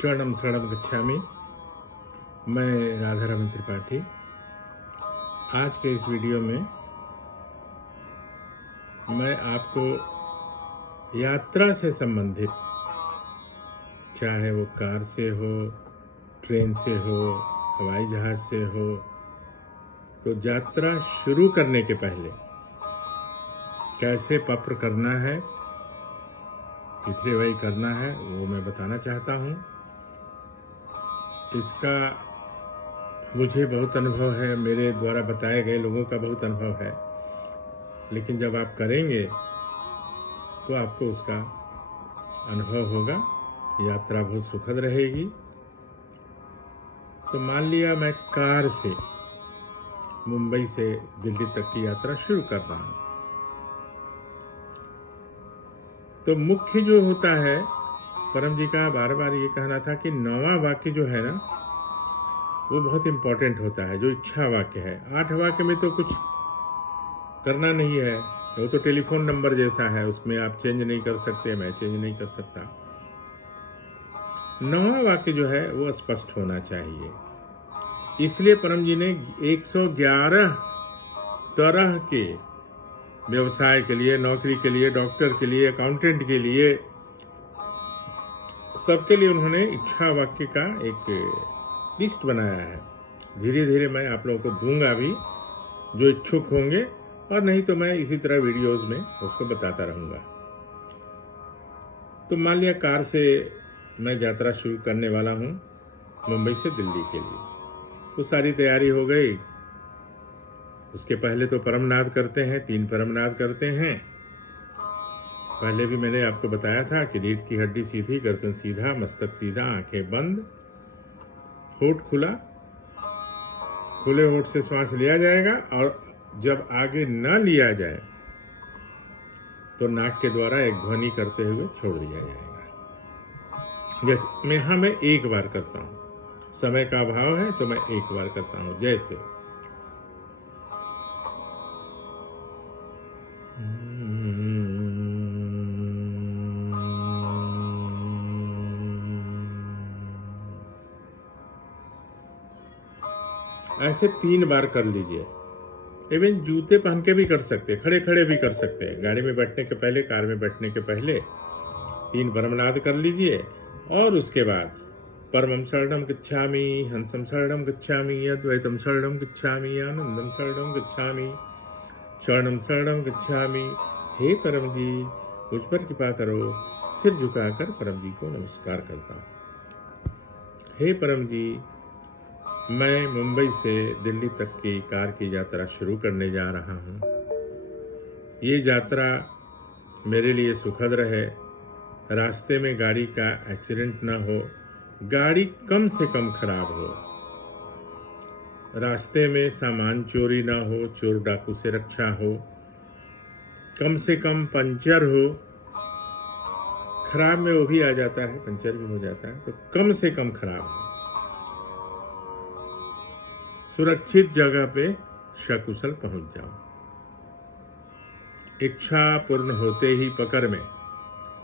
चरणम शरणम गच्छामि। मैं राधारमण त्रिपाठी। आज के इस वीडियो में मैं आपको यात्रा से संबंधित, चाहे वो कार से हो, ट्रेन से हो, हवाई जहाज से हो, तो यात्रा शुरू करने के पहले कैसे पत्र करना है, कितने वही करना है, वो मैं बताना चाहता हूँ। इसका मुझे बहुत अनुभव है, मेरे द्वारा बताए गए लोगों का बहुत अनुभव है, लेकिन जब आप करेंगे तो आपको उसका अनुभव होगा। यात्रा बहुत सुखद रहेगी। तो मान लिया मैं कार से मुंबई से दिल्ली तक की यात्रा शुरू कर रहा हूँ, तो मुख्य जो होता है, परम जी का बार बार ये कहना था कि 9वां वाक्य जो है ना, वो बहुत इम्पोर्टेंट होता है, जो इच्छा वाक्य है। 8 वाक्य में तो कुछ करना नहीं है, वो तो टेलीफोन नंबर जैसा है, उसमें आप चेंज नहीं कर सकते, मैं चेंज नहीं कर सकता। 9वां वाक्य जो है वो स्पष्ट होना चाहिए। इसलिए परम जी ने 111 तरह के व्यवसाय के लिए, नौकरी के लिए, डॉक्टर के लिए, अकाउंटेंट के लिए, सबके लिए उन्होंने इच्छा वाक्य का एक लिस्ट बनाया है। धीरे धीरे मैं आप लोगों को दूंगा भी, जो इच्छुक होंगे, और नहीं तो मैं इसी तरह वीडियोस में उसको बताता रहूँगा। तो मान लिया कार से मैं यात्रा शुरू करने वाला हूँ मुंबई से दिल्ली के लिए। तो सारी तैयारी हो गई। उसके पहले तो परमनाद करते हैं, 3 परमनाद करते हैं। पहले भी मैंने आपको बताया था कि रीढ़ की हड्डी सीधी, गर्दन सीधा, मस्तक सीधा, आंखें बंद, होठ खुला, खुले होठ से श्वास लिया जाएगा, और जब आगे न लिया जाए तो नाक के द्वारा एक ध्वनि करते हुए छोड़ दिया जाएगा। जैसे मैं एक बार करता हूँ, समय का अभाव है तो मैं एक बार करता हूँ। जैसे ऐसे 3 बार कर लीजिए। इवन जूते पहन के भी कर सकते हैं, खड़े खड़े भी कर सकते हैं। गाड़ी में बैठने के पहले, कार में बैठने के पहले 3 परमनाद कर लीजिए, और उसके बाद परमं शरणं गच्छामि, हंसं शरणं गच्छामि, अद्वैतं शरणं गच्छामि, आनंदं शरणं गच्छामि, शरणं शरणं गच्छामि। हे परम जी, मुझ पर कृपा करो। सिर झुकाकर परम जी को नमस्कार करता हूँ। हे परम जी, मैं मुंबई से दिल्ली तक की कार की यात्रा शुरू करने जा रहा हूँ। ये यात्रा मेरे लिए सुखद रहे, रास्ते में गाड़ी का एक्सीडेंट ना हो, गाड़ी कम से कम खराब हो, रास्ते में सामान चोरी ना हो, चोर डाकू से रक्षा हो, कम से कम पंचर हो। खराब में वो भी आ जाता है, पंचर भी हो जाता है, तो कम से कम खराब हो। सुरक्षित जगह पे सकुशल पहुंच जाओ। इच्छा पूर्ण होते ही पकड़ में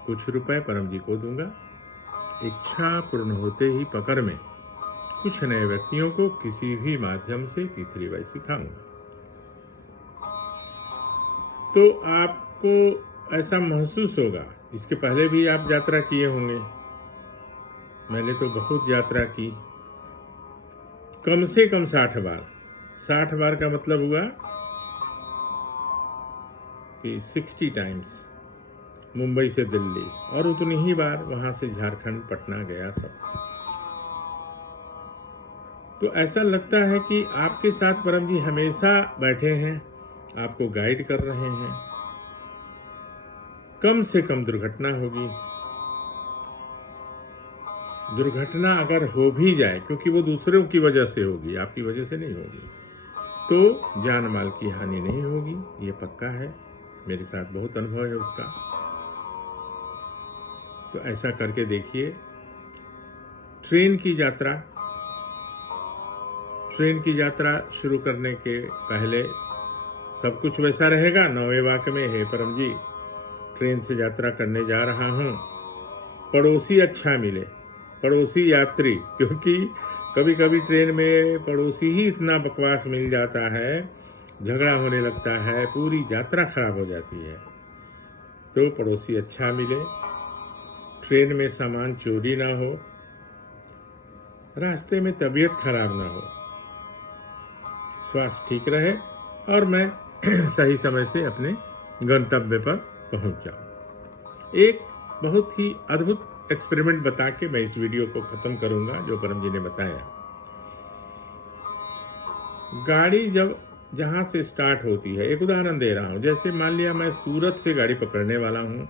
कुछ रुपए परम जी को दूंगा। इच्छा पूर्ण होते ही पकड़ में कुछ नए व्यक्तियों को किसी भी माध्यम से तीसरी बार सिखाऊंगा। तो आपको ऐसा महसूस होगा, इसके पहले भी आप यात्रा किए होंगे, मैंने तो बहुत यात्रा की, कम से कम 60 बार। 60 बार का मतलब हुआ कि 60 टाइम्स मुंबई से दिल्ली, और उतनी ही बार वहां से झारखंड, पटना गया सब। तो ऐसा लगता है कि आपके साथ परम जी हमेशा बैठे हैं, आपको गाइड कर रहे हैं। कम से कम दुर्घटना होगी। दुर्घटना अगर हो भी जाए, क्योंकि वो दूसरों की वजह से होगी, आपकी वजह से नहीं होगी, तो जान माल की हानि नहीं होगी, ये पक्का है। मेरे साथ बहुत अनुभव है उसका। तो ऐसा करके देखिए। ट्रेन की यात्रा शुरू करने के पहले सब कुछ वैसा रहेगा। 9वें वाक्य में, हे परम जी, ट्रेन से यात्रा करने जा रहा हूँ, पड़ोसी अच्छा मिले, पड़ोसी यात्री, क्योंकि कभी कभी ट्रेन में पड़ोसी ही इतना बकवास मिल जाता है, झगड़ा होने लगता है, पूरी यात्रा खराब हो जाती है। तो पड़ोसी अच्छा मिले, ट्रेन में सामान चोरी ना हो, रास्ते में तबीयत खराब ना हो, स्वास्थ्य ठीक रहे और मैं सही समय से अपने गंतव्य पर पहुंच जाऊं। एक बहुत ही अद्भुत एक्सपेरिमेंट बता के मैं इस वीडियो को खत्म करूंगा, जो परम जी ने बताया। गाड़ी जब जहां से स्टार्ट होती है, एक उदाहरण दे रहा हूं, जैसे मान लिया मैं सूरत से गाड़ी पकड़ने वाला हूं,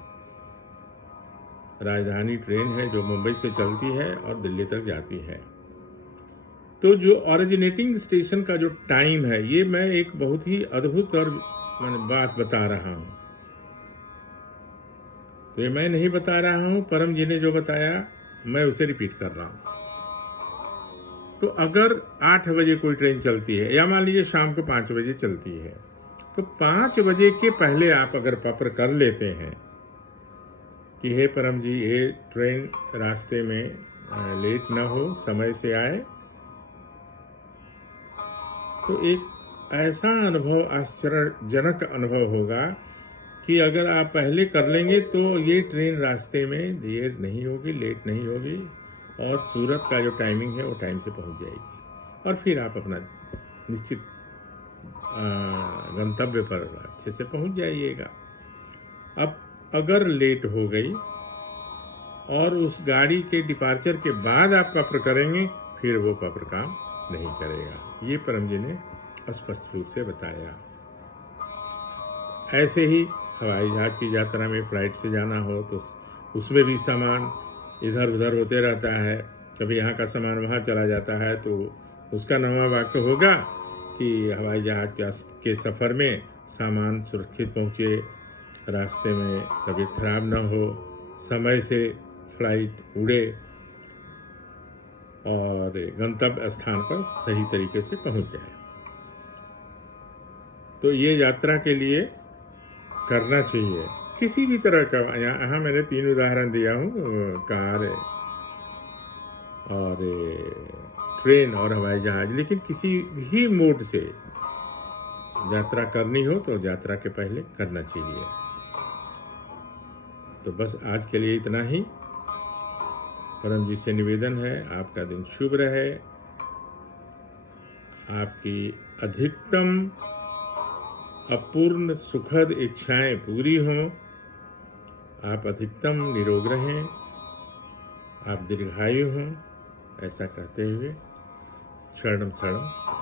राजधानी ट्रेन है जो मुंबई से चलती है और दिल्ली तक जाती है। तो जो ओरिजिनेटिंग स्टेशन का जो टाइम है, ये मैं एक बहुत ही अद्भुत और बात बता रहा हूं। तो ये मैं नहीं बता रहा हूं, परम जी ने जो बताया मैं उसे रिपीट कर रहा हूं। तो अगर 8 बजे कोई ट्रेन चलती है, या मान लीजिए शाम को 5 बजे चलती है, तो 5 बजे के पहले आप अगर पेपर कर लेते हैं कि हे परम जी, ये ट्रेन रास्ते में लेट ना हो, समय से आए, तो एक ऐसा अनुभव, आश्चर्यजनक अनुभव होगा कि अगर आप पहले कर लेंगे तो ये ट्रेन रास्ते में देर नहीं होगी, लेट नहीं होगी, और सूरत का जो टाइमिंग है वो टाइम से पहुंच जाएगी, और फिर आप अपना निश्चित गंतव्य पर अच्छे से पहुंच जाइएगा। अब अगर लेट हो गई और उस गाड़ी के डिपार्चर के बाद आप पेपर करेंगे, फिर वो पेपर काम नहीं करेगा। ये परम जी ने स्पष्ट रूप से बताया। ऐसे ही हवाई जहाज की यात्रा में, फ्लाइट से जाना हो तो उसमें भी सामान इधर उधर होते रहता है, कभी यहाँ का सामान वहाँ चला जाता है, तो उसका नवा वाक्य होगा कि हवाई जहाज के सफ़र में सामान सुरक्षित पहुँचे, रास्ते में तबीयत खराब ना हो, समय से फ्लाइट उड़े और गंतव्य स्थान पर सही तरीके से पहुँच जाए। तो ये यात्रा के लिए करना चाहिए, किसी भी तरह का। यहाँ मैंने 3 उदाहरण दिया हूँ, कार और ट्रेन और हवाई जहाज, लेकिन किसी भी मोड से यात्रा करनी हो तो यात्रा के पहले करना चाहिए। तो बस आज के लिए इतना ही। परम जी से निवेदन है, आपका दिन शुभ रहे, आपकी अधिकतम अपूर्ण सुखद इच्छाएं पूरी हों, आप अधिकतम निरोग रहें, आप दीर्घायु हों, ऐसा कहते हुए शरणम शरणम।